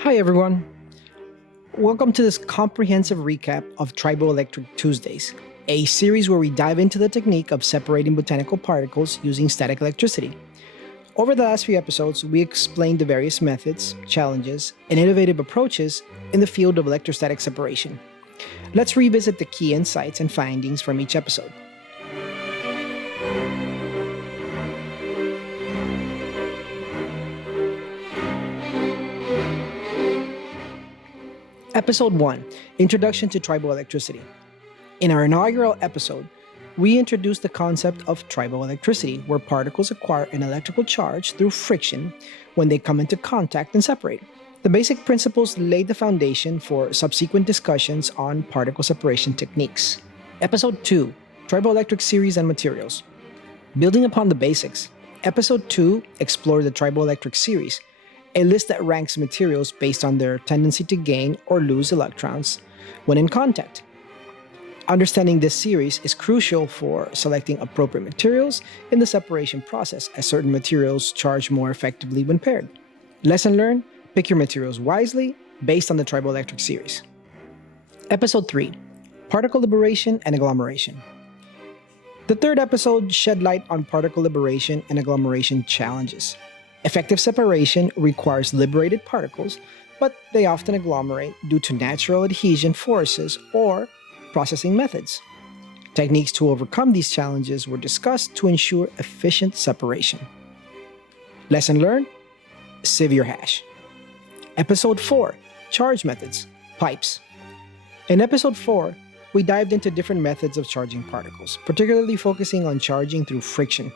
Hi, everyone. Welcome to this comprehensive recap of Triboelectric Tuesdays, a series where we dive into the technique of separating botanical particles using static electricity. Over the last few episodes, we explained the various methods, challenges, and innovative approaches in the field of electrostatic separation. Let's revisit the key insights and findings from each episode. Episode 1, Introduction to Triboelectricity. In our inaugural episode, we introduced the concept of triboelectricity, where particles acquire an electrical charge through friction when they come into contact and separate. The basic principles laid the foundation for subsequent discussions on particle separation techniques. Episode 2, Triboelectric Series and Materials. Building upon the basics, Episode 2 explored the triboelectric series, a list that ranks materials based on their tendency to gain or lose electrons when in contact. Understanding this series is crucial for selecting appropriate materials in the separation process, as certain materials charge more effectively when paired. Lesson learned: pick your materials wisely based on the triboelectric series. Episode 3, Particle Liberation and Agglomeration. The third episode shed light on particle liberation and agglomeration challenges. Effective separation requires liberated particles, but they often agglomerate due to natural adhesion forces or processing methods. Techniques to overcome these challenges were discussed to ensure efficient separation. Lesson learned: sieve your hash. Episode 4, Charge Methods, Pipes. In Episode 4, we dived into different methods of charging particles, particularly focusing on charging through friction.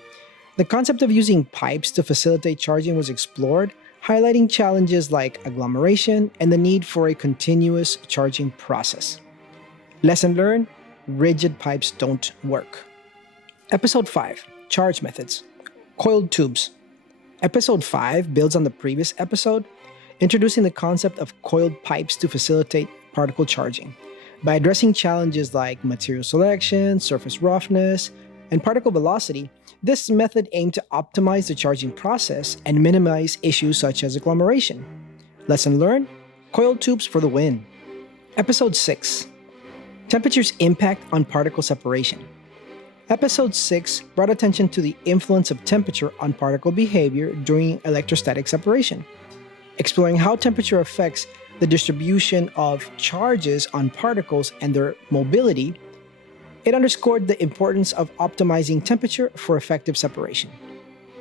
The concept of using pipes to facilitate charging was explored, highlighting challenges like agglomeration and the need for a continuous charging process. Lesson learned: rigid pipes don't work. Episode 5, Charge Methods, Coiled Tubes. Episode 5 builds on the previous episode, introducing the concept of coiled pipes to facilitate particle charging. By addressing challenges like material selection, surface roughness, and particle velocity, this method aimed to optimize the charging process and minimize issues such as agglomeration. Lesson learned: coiled tubes for the win. Episode 6, Temperature's Impact on Particle Separation. Episode 6 brought attention to the influence of temperature on particle behavior during electrostatic separation. Exploring how temperature affects the distribution of charges on particles and their mobility, it underscored the importance of optimizing temperature for effective separation.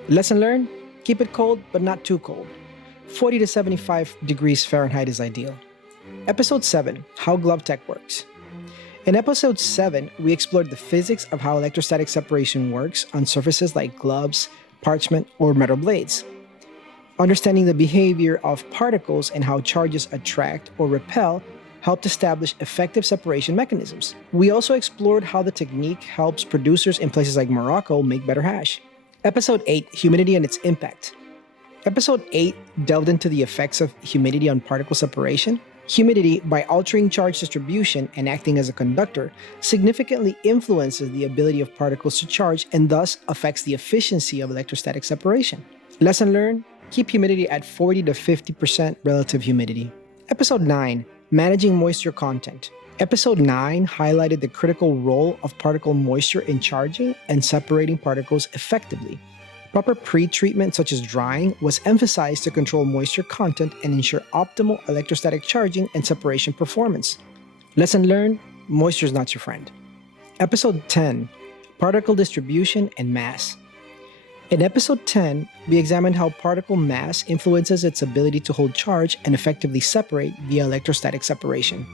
Lesson learned: keep it cold, but not too cold. 40 to 75 degrees Fahrenheit is ideal. Episode 7, How Glove Tech Works. In Episode 7, we explored the physics of how electrostatic separation works on surfaces like gloves, parchment, or metal blades. Understanding the behavior of particles and how charges attract or repel helped establish effective separation mechanisms. We also explored how the technique helps producers in places like Morocco make better hash. Episode 8, Humidity and its Impact. Episode 8 delved into the effects of humidity on particle separation. Humidity, by altering charge distribution and acting as a conductor, significantly influences the ability of particles to charge and thus affects the efficiency of electrostatic separation. Lesson learned: keep humidity at 40 to 50% relative humidity. Episode 9, Managing Moisture Content. Episode 9 highlighted the critical role of particle moisture in charging and separating particles effectively. Proper pre-treatment such as drying was emphasized to control moisture content and ensure optimal electrostatic charging and separation performance. Lesson learned: moisture is not your friend. Episode 10, Particle Distribution and Mass. In Episode 10, we examined how particle mass influences its ability to hold charge and effectively separate via electrostatic separation.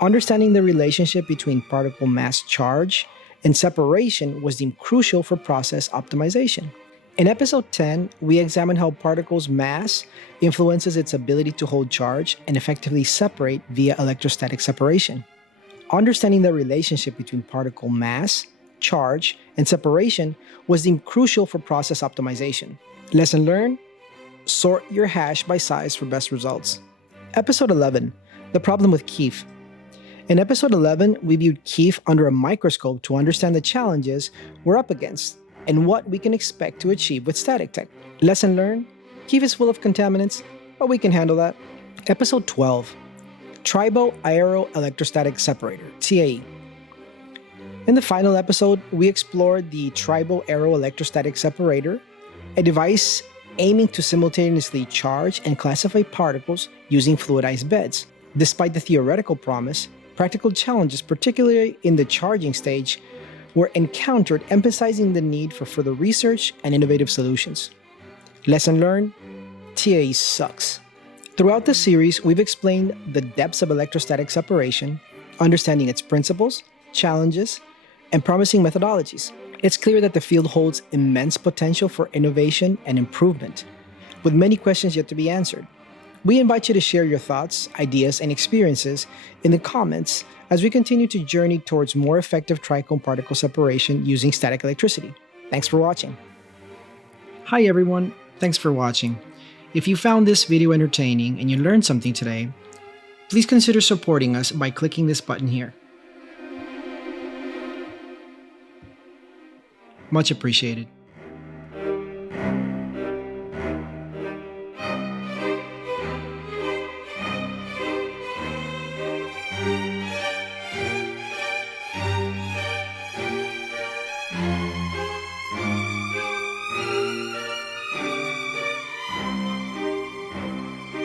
Understanding the relationship between particle mass charge and separation was deemed crucial for process optimization. In Episode 10, we examined how particles mass influences its ability to hold charge and effectively separate via electrostatic separation. Understanding the relationship between particle mass, charge, and separation was deemed crucial for process optimization. Lesson learned: sort your hash by size for best results. Episode 11, The Problem with Keef. In Episode 11, we viewed keef under a microscope to understand the challenges we're up against and what we can expect to achieve with static tech. Lesson learned: keef is full of contaminants, but we can handle that. Episode 12, Triboelectrostatic Separator, TAE. In the final episode, we explored the Triboelectrostatic Separator, a device aiming to simultaneously charge and classify particles using fluidized beds. Despite the theoretical promise, practical challenges, particularly in the charging stage, were encountered, emphasizing the need for further research and innovative solutions. Lesson learned: TAE sucks. Throughout the series, we've explained the depths of electrostatic separation, understanding its principles, challenges, and promising methodologies. It's clear that the field holds immense potential for innovation and improvement, with many questions yet to be answered. We invite you to share your thoughts, ideas, and experiences in the comments as we continue to journey towards more effective trichome particle separation using static electricity. Thanks for watching. Hi everyone, thanks for watching. If you found this video entertaining and you learned something today, please consider supporting us by clicking this button here. Much appreciated.